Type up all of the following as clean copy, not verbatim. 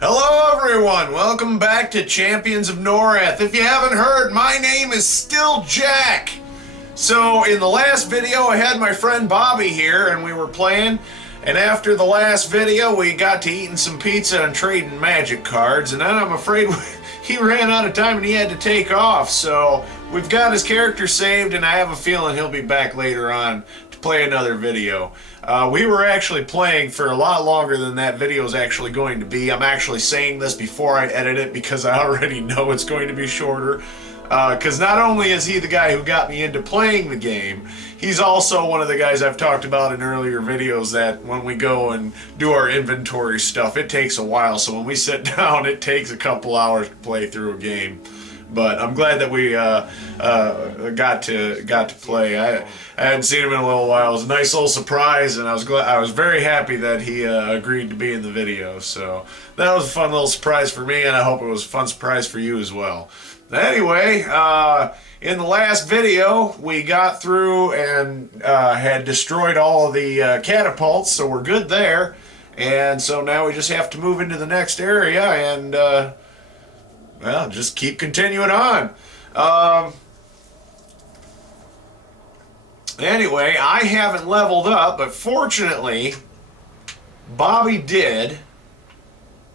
Hello everyone, welcome back to Champions of Norrath. If you haven't heard, my name is still Jack. So in the last video I had my friend Bobby here and we were playing, and after the last video we got to eating some pizza and trading magic cards, and then I'm afraid he ran out of time and he had to take off. So we've got his character saved and I have a feeling he'll be back later on to play another video. We were actually playing for a lot longer than that video is actually going to be. I'm actually saying this before I edit it because I already know it's going to be shorter. Because not only is he the guy who got me into playing the game, he's also one of the guys I've talked about in earlier videos that when we go and do our inventory stuff, it takes a while. So when we sit down, it takes a couple hours to play through a game. But I'm glad that we got to play. I hadn't seen him in a little while. It was a nice little surprise, and I was very happy that he agreed to be in the video. So that was a fun little surprise for me, and I hope it was a fun surprise for you as well. Anyway, in the last video, we got through and had destroyed all of the catapults, so we're good there. And so now we just have to move into the next area and well, just keep continuing on. Anyway, I haven't leveled up, but fortunately, Bobby did.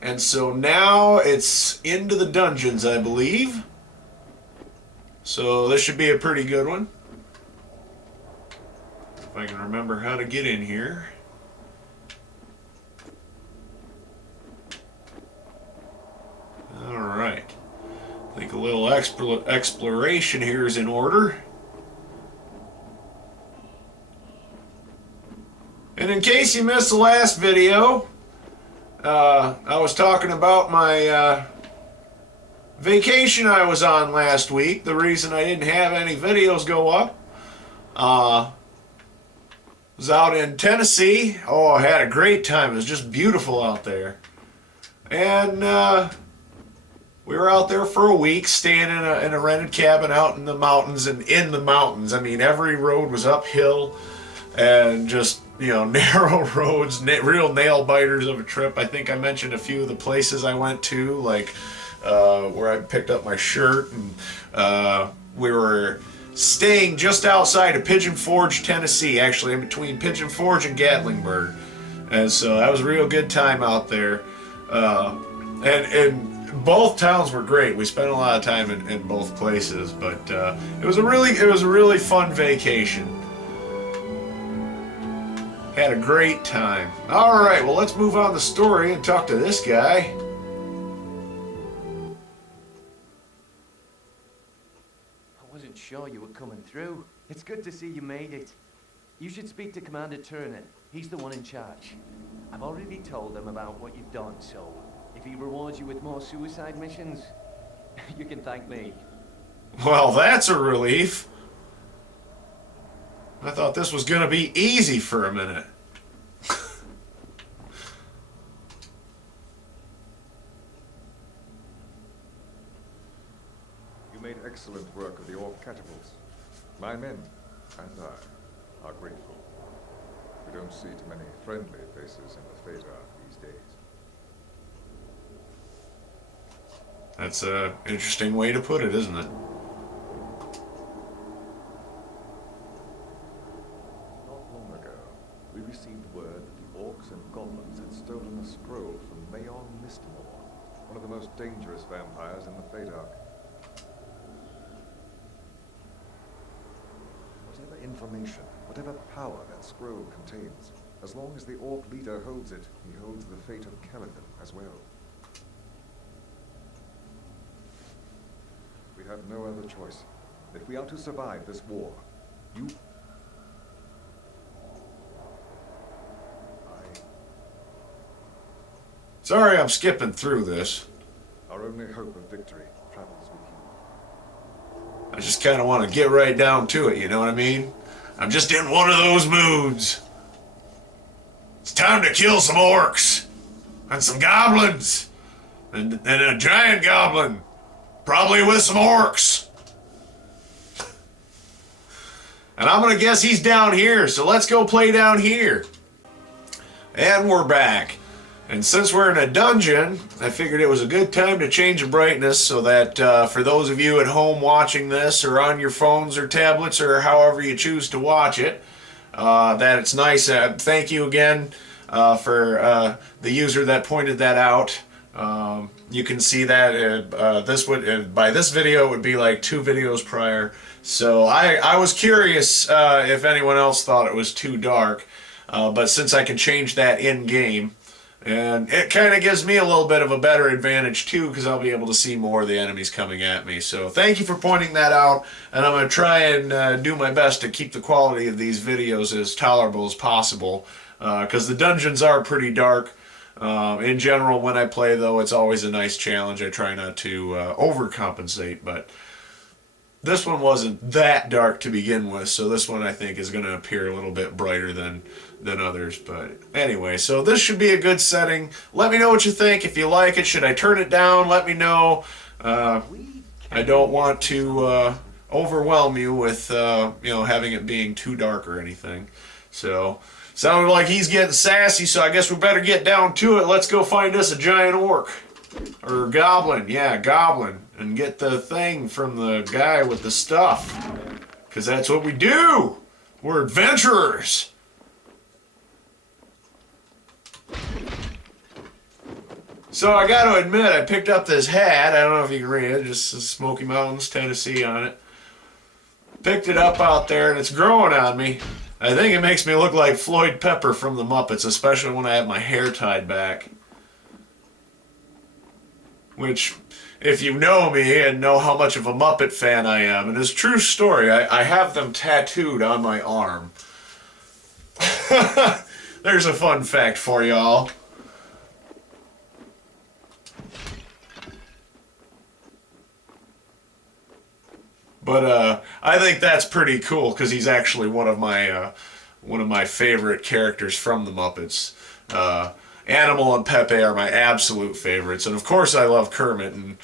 And so now it's into the dungeons, I believe. So this should be a pretty good one. If I can remember how to get in here. Alright. I think a little exploration here is in order. And in case you missed the last video, I was talking about my vacation I was on last week. The reason I didn't have any videos go up. Was out in Tennessee. Oh, I had a great time. It was just beautiful out there. And we were out there for a week, staying in a rented cabin out in the mountains. And in the mountains, I mean, every road was uphill and just, you know, narrow roads, real nail biters of a trip. I think I mentioned a few of the places I went to, like where I picked up my shirt, and we were staying just outside of Pigeon Forge, Tennessee, actually in between Pigeon Forge and Gatlinburg. And so that was a real good time out there. And both towns were great. We spent a lot of time in both places, but it was a really fun vacation. Had a great time. All right, well, let's move on the story and talk to this guy. I wasn't sure you were coming through. It's good to see you made it. You should speak to Commander Turner. He's the one in charge. I've already told him about what you've done, so if he rewards you with more suicide missions, you can thank me. Well, that's a relief. I thought this was going to be easy for a minute. You made excellent work of the orc catapults. My men and I are grateful. We don't see too many friendly faces in the Fader these days. That's an interesting way to put it, isn't it? Not long ago, we received word that the orcs and goblins had stolen a scroll from Mayon Mistmore, one of the most dangerous vampires in the Fader. Whatever information, whatever power that scroll contains, as long as the orc leader holds it, he holds the fate of Caledon as well. We have no other choice. If we are to survive this war, Sorry I'm skipping through this. Our only hope of victory travels with you. I just kind of want to get right down to it, you know what I mean? I'm just in one of those moods. It's time to kill some orcs. And some goblins. And a giant goblin. Probably with some orcs. And I'm going to guess he's down here, so let's go play down here. And we're back. And since we're in a dungeon, I figured it was a good time to change the brightness so that for those of you at home watching this or on your phones or tablets or however you choose to watch it, that it's nice. Thank you again for the user that pointed that out. You can see that by this video it would be like 2 videos prior. So I was curious if anyone else thought it was too dark, but since I can change that in game, and it kind of gives me a little bit of a better advantage too, because I'll be able to see more of the enemies coming at me. So thank you for pointing that out, and I'm going to try and do my best to keep the quality of these videos as tolerable as possible, because the dungeons are pretty dark. In general, when I play, though, it's always a nice challenge. I try not to overcompensate, but this one wasn't that dark to begin with, so this one I think is going to appear a little bit brighter than others. But anyway, so this should be a good setting. Let me know what you think. If you like it, should I turn it down? Let me know. I don't want to overwhelm you with having it being too dark or anything. So sounded like he's getting sassy, so I guess we better get down to it. Let's go find us a giant orc. Or goblin. Yeah, goblin. And get the thing from the guy with the stuff. Because that's what we do. We're adventurers. So I got to admit, I picked up this hat. I don't know if you can read it. Just says Smoky Mountains, Tennessee on it. Picked it up out there, and it's growing on me. I think it makes me look like Floyd Pepper from the Muppets, especially when I have my hair tied back. Which, if you know me and know how much of a Muppet fan I am, and it's a true story, I have them tattooed on my arm. There's a fun fact for y'all. But I think that's pretty cool because he's actually one of my favorite characters from the Muppets. Animal and Pepe are my absolute favorites, and of course I love Kermit. And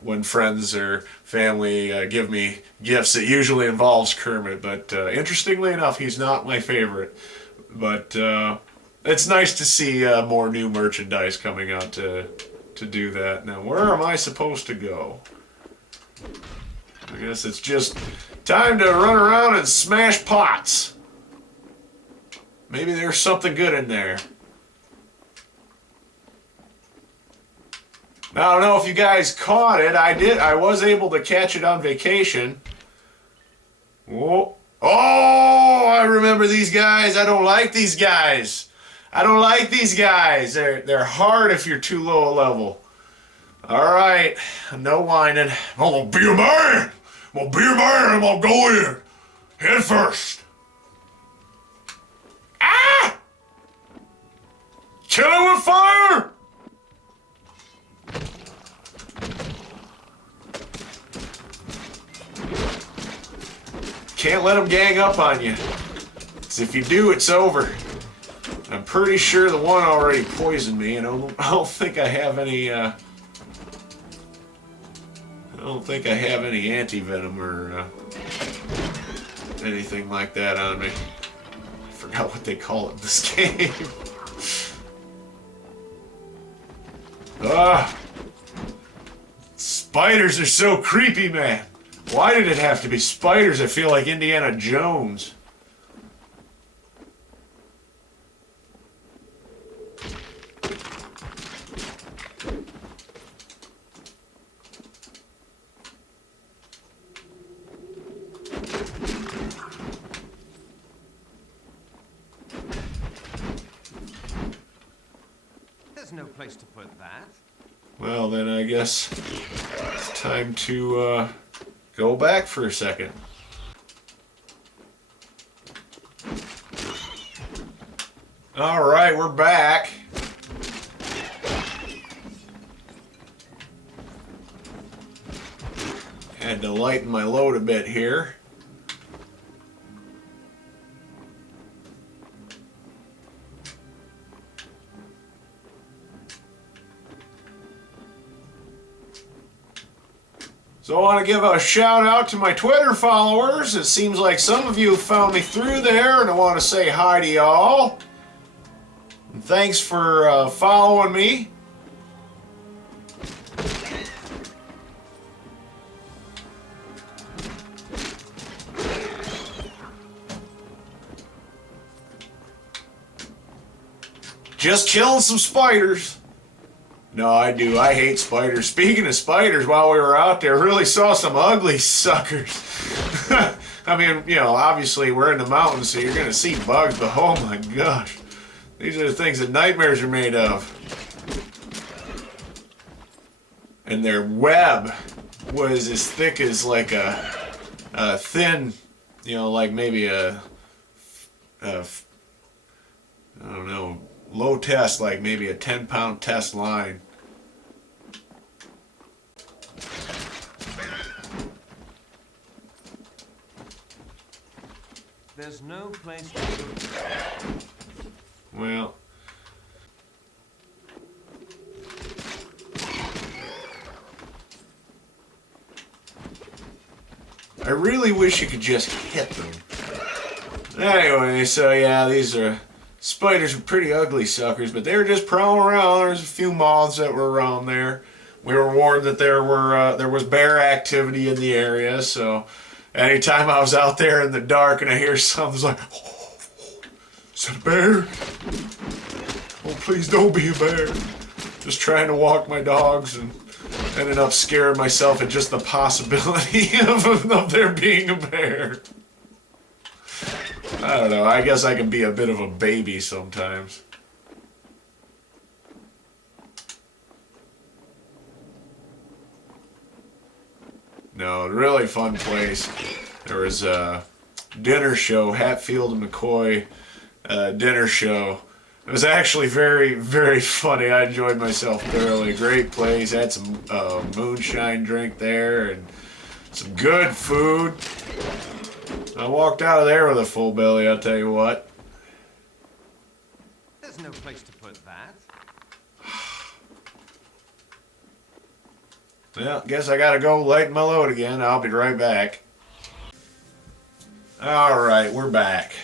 when friends or family give me gifts, it usually involves Kermit. But interestingly enough, he's not my favorite. But it's nice to see more new merchandise coming out to do that. Now, where am I supposed to go? I guess it's just time to run around and smash pots. Maybe there's something good in there. Now, I don't know if you guys caught it. I was able to catch it on vacation. Whoa. Oh, I remember these guys. I don't like these guys. I don't like these guys. They're hard if you're too low a level. All right, no whining. I'm gonna be a man. I'm gonna be a man. I'm gonna go in head first. Ah! Kill it with fire! Can't let them gang up on you. 'Cause if you do, it's over. I'm pretty sure the one already poisoned me, and I don't think I have any. I don't think I have any anti-venom or anything like that on me. I forgot what they call it in this game. Spiders are so creepy, man. Why did it have to be spiders? I feel like Indiana Jones. There's no place to put that. Well, then I guess it's time to go back for a second. All right, we're back. Had to lighten my load a bit here. So I want to give a shout out to my Twitter followers. It seems like some of you found me through there, and I want to say hi to y'all. And Thanks for following me. Just killing some spiders. No, I do. I hate spiders. Speaking of spiders, while we were out there, really saw some ugly suckers. I mean, you know, obviously we're in the mountains, so you're going to see bugs, but oh my gosh. These are the things that nightmares are made of. And their web was as thick as like a thin, you know, like maybe I don't know, low test, like maybe a 10-pound test line. There's no place to go. Well, I really wish you could just hit them. Anyway, so yeah, these spiders are pretty ugly suckers, but they were just prowling around. There's a few moths that were around there. We were warned that there was bear activity in the area, so anytime I was out there in the dark and I hear something, it's like, oh, is that a bear? Oh, please don't be a bear. Just trying to walk my dogs and ended up scaring myself at just the possibility of there being a bear. I don't know, I guess I can be a bit of a baby sometimes. No, really fun place. There was a dinner show, Hatfield and McCoy dinner show. It was actually very, very funny. I enjoyed myself thoroughly. Great place. Had some moonshine drink there and some good food. I walked out of there with a full belly, I'll tell you what. There's no place to put that. Well, guess I gotta go lighten my load again. I'll be right back. Alright, we're back.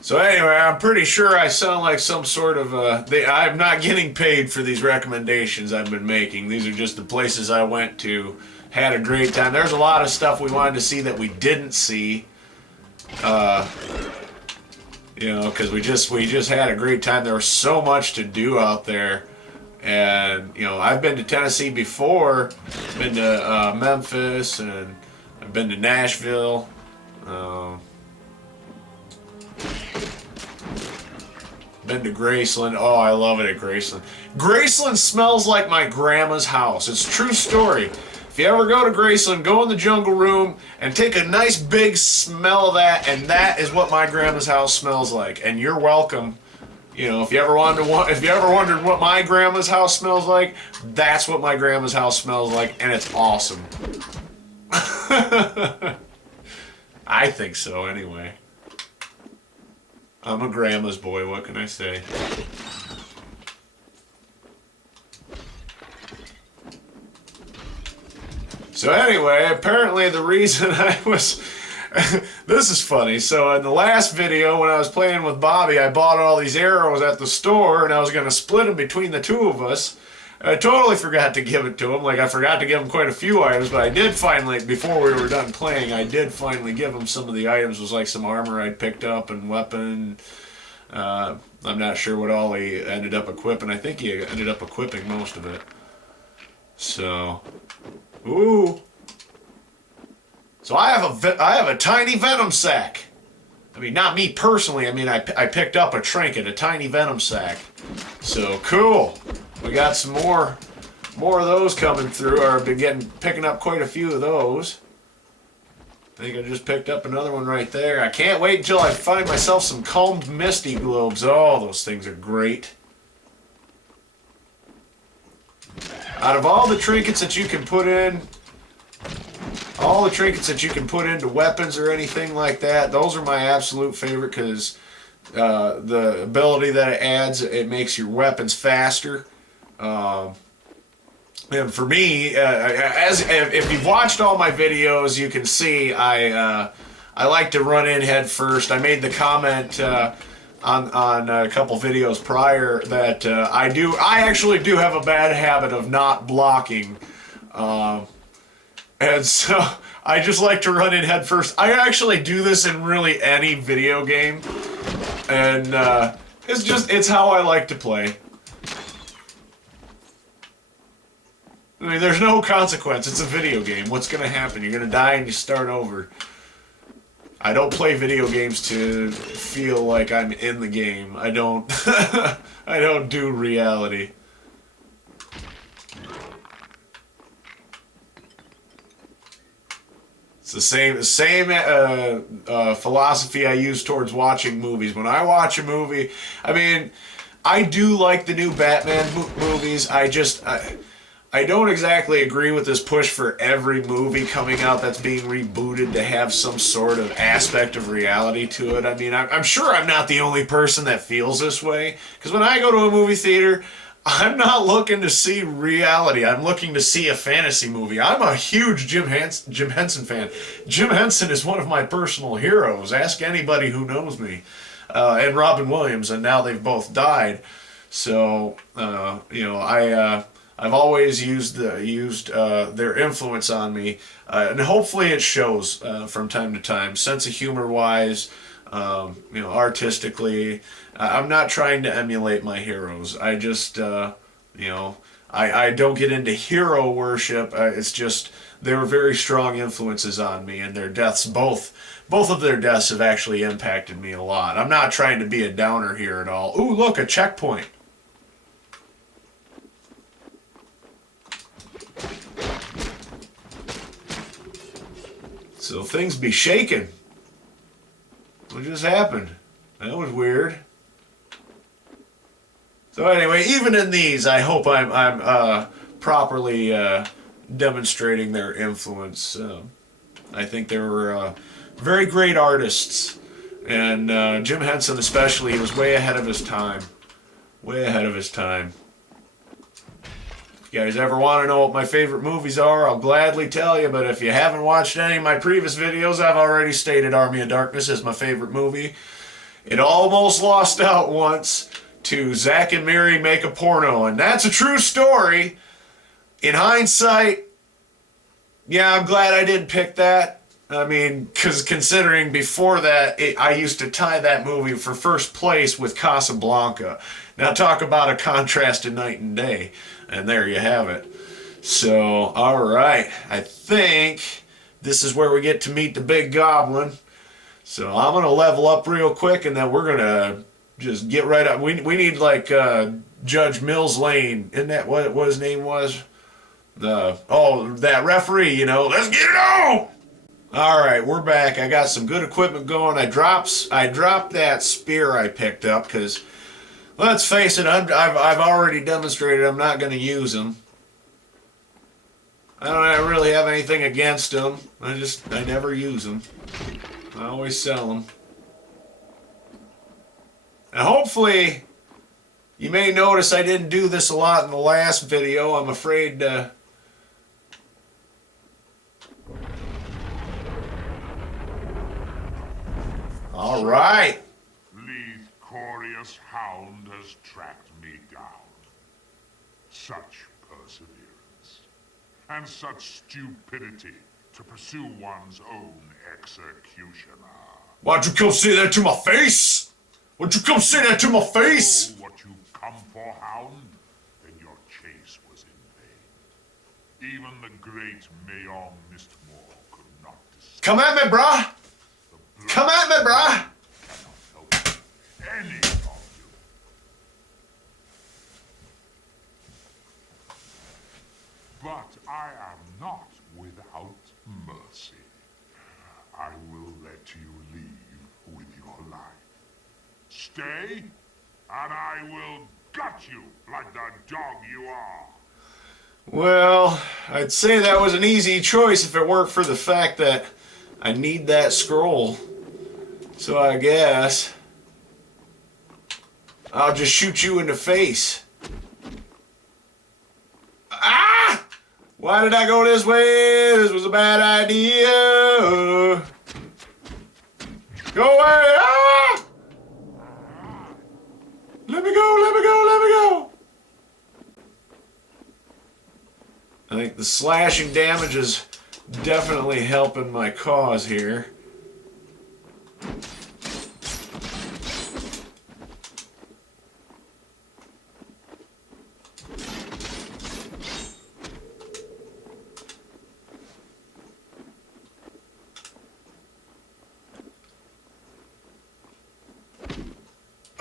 So anyway, I'm pretty sure I sound like some sort of I'm not getting paid for these recommendations I've been making. These are just the places I went to. Had a great time. There's a lot of stuff we wanted to see that we didn't see. You know, because we just had a great time. There was so much to do out there. And, you know, I've been to Tennessee before. Been to Memphis, and I've been to Nashville. Been to Graceland. Oh, I love it at Graceland. Graceland smells like my grandma's house. It's a true story. If you ever go to Graceland, go in the jungle room and take a nice big smell of that, and that is what my grandma's house smells like. And you're welcome. You know, if you ever wondered what my grandma's house smells like, that's what my grandma's house smells like, and it's awesome. I think so, anyway. I'm a grandma's boy, what can I say? So anyway, apparently the reason I was... This is funny. So in the last video, when I was playing with Bobby, I bought all these arrows at the store, and I was going to split them between the two of us. I totally forgot to give it to him. Like, I forgot to give him quite a few items, but I did finally, before we were done playing, I did finally give him some of the items. It was like some armor I'd picked up and weapon. I'm not sure what all he ended up equipping. I think he ended up equipping most of it. So, ooh. So I have a tiny venom sack. I mean, not me personally. I mean, I picked up a trinket, a tiny venom sack. So cool. We got some more of those coming through. I've been picking up quite a few of those. I think I just picked up another one right there. I can't wait until I find myself some combed misty globes. Oh, those things are great. Out of all the trinkets that you can put in, all the trinkets that you can put into weapons or anything like that, those are my absolute favorite because the ability that it adds, it makes your weapons faster. And for me, if you've watched all my videos, you can see I like to run in head first. I made the comment on a couple videos prior that I actually do have a bad habit of not blocking, and so I just like to run in head first. I actually do this in really any video game, and it's how I like to play. I mean, there's no consequence. It's a video game. What's gonna happen? You're gonna die and you start over. I don't play video games to feel like I'm in the game. I don't I don't do reality. It's the same philosophy I use towards watching movies. When I watch a movie, I mean, I do like the new Batman movies. I don't exactly agree with this push for every movie coming out that's being rebooted to have some sort of aspect of reality to it. I mean, I'm sure I'm not the only person that feels this way. Because when I go to a movie theater, I'm not looking to see reality. I'm looking to see a fantasy movie. I'm a huge Jim Henson fan. Jim Henson is one of my personal heroes. Ask anybody who knows me. And Robin Williams, and now they've both died. So, I've always used their influence on me, and hopefully it shows from time to time. Sense of humor wise, artistically. I'm not trying to emulate my heroes. I just, I don't get into hero worship. It's just they were very strong influences on me, and their deaths, both of their deaths, have actually impacted me a lot. I'm not trying to be a downer here at all. Ooh, look, a checkpoint. So things be shaking. What just happened? That was weird. So anyway, even in these, I hope I'm properly demonstrating their influence. I think they were very great artists, and Jim Henson especially, he was way ahead of his time. Way ahead of his time. If you guys ever want to know what my favorite movies are, I'll gladly tell you, but if you haven't watched any of my previous videos, I've already stated Army of Darkness is my favorite movie. It almost lost out once to Zack and Miri Make a Porno, and that's a true story. In hindsight, yeah, I'm glad I didn't pick that. I mean, because considering before that, I used to tie that movie for first place with Casablanca. Now talk about a contrast in night and day. And there you have it. So, alright. I think this is where we get to meet the big goblin. So I'm going to level up real quick, and then we're going to just get right up. We need like Judge Mills Lane. Isn't that what his name was? That referee, Let's get it on! Alright, we're back. I got some good equipment going. I dropped that spear I picked up because, let's face it, I've already demonstrated I'm not going to use them. I don't really have anything against them. I never use them. I always sell them. And hopefully, you may notice I didn't do this a lot in the last video. I'm afraid all right. Leith Corius Hound has tracked me down. Such perseverance, and such stupidity to pursue one's own executioner. Why'd you come say that to my face? Why'd you come say that to my face? Know what you've come for, Hound? Then your chase was in vain. Even the great Mayon Mistmore could not decide. Come at me, brah! Come at me, brah! Cannot help any of you. But I am not without mercy. I will let you leave with your life. Stay, and I will gut you like the dog you are. Well, I'd say that was an easy choice if it weren't for the fact that I need that scroll. So I guess I'll just shoot you in the face. Ah! Why did I go this way? This was a bad idea. Go away! Ah! go, let me go, let me go. I think the slashing damage is definitely helping my cause here.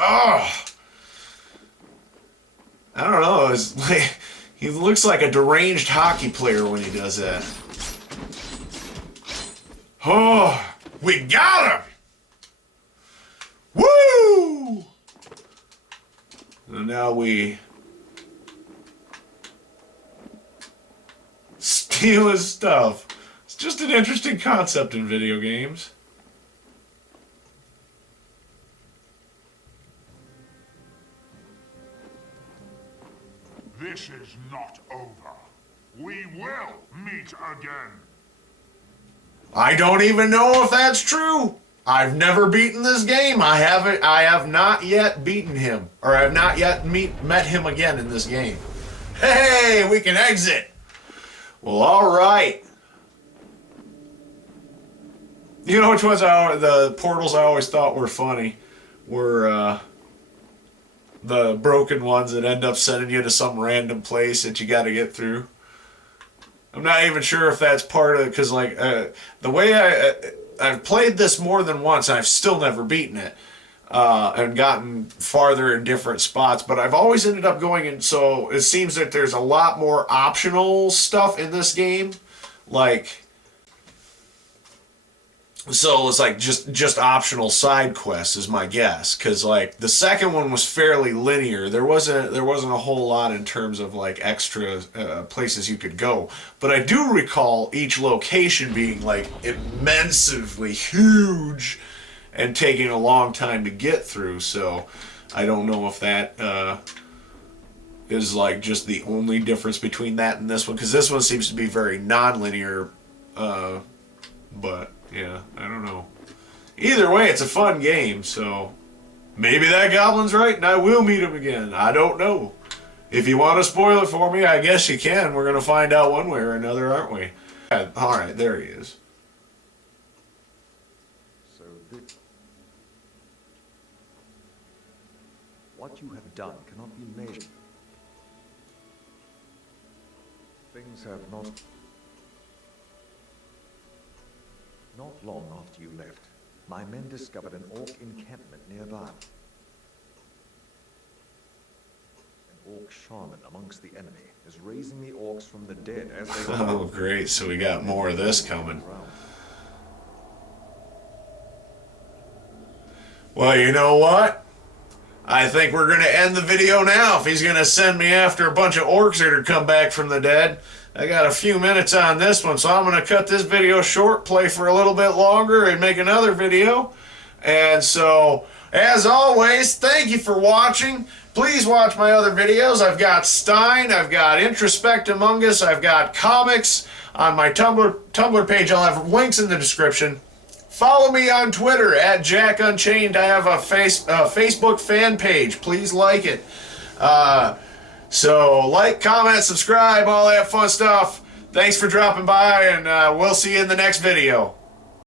Oh, I don't know. It's like, he looks like a deranged hockey player when he does that. Oh, we got him! Woo! And now we steal his stuff. It's just an interesting concept in video games. This is not over. We will meet again. I don't even know if that's true. I've never beaten this game. I have not yet beaten him. Or I have not yet met him again in this game. Hey, we can exit. Well, alright. You know which ones the portals I always thought were funny were the broken ones that end up sending you to some random place that you got to get through. I'm not even sure if that's part of it, because like the way I've played this more than once, and I've still never beaten it, and gotten farther in different spots, but I've always ended up going in. So it seems that there's a lot more optional stuff in this game, like. So it's like just optional side quests is my guess, because like the second one was fairly linear. There wasn't a whole lot in terms of like extra places you could go. But I do recall each location being like immensely huge and taking a long time to get through. So I don't know if that is like just the only difference between that and this one, because this one seems to be very non-linear. But yeah, I don't know. Either way, it's a fun game, so maybe that goblin's right and I will meet him again. I don't know. If you want to spoil it for me, I guess you can. We're going to find out one way or another, aren't we? Alright, there he is. So what you have done cannot be measured. things have not long after you left, my men discovered an orc encampment nearby. An orc shaman amongst the enemy is raising the orcs from the dead as they Oh, great. So we got more of this coming. Well, you know what? I think we're going to end the video now if he's going to send me after a bunch of orcs that are come back from the dead. I got a few minutes on this one, so I'm going to cut this video short, play for a little bit longer, and make another video. And so, as always, thank you for watching. Please watch my other videos. I've got Stein, I've got Introspect Among Us, I've got comics on my Tumblr page. I'll have links in the description. Follow me on Twitter at Jack Unchained. I have a Facebook fan page. Please like it. So like, comment, subscribe, all that fun stuff. Thanks for dropping by, and we'll see you in the next video.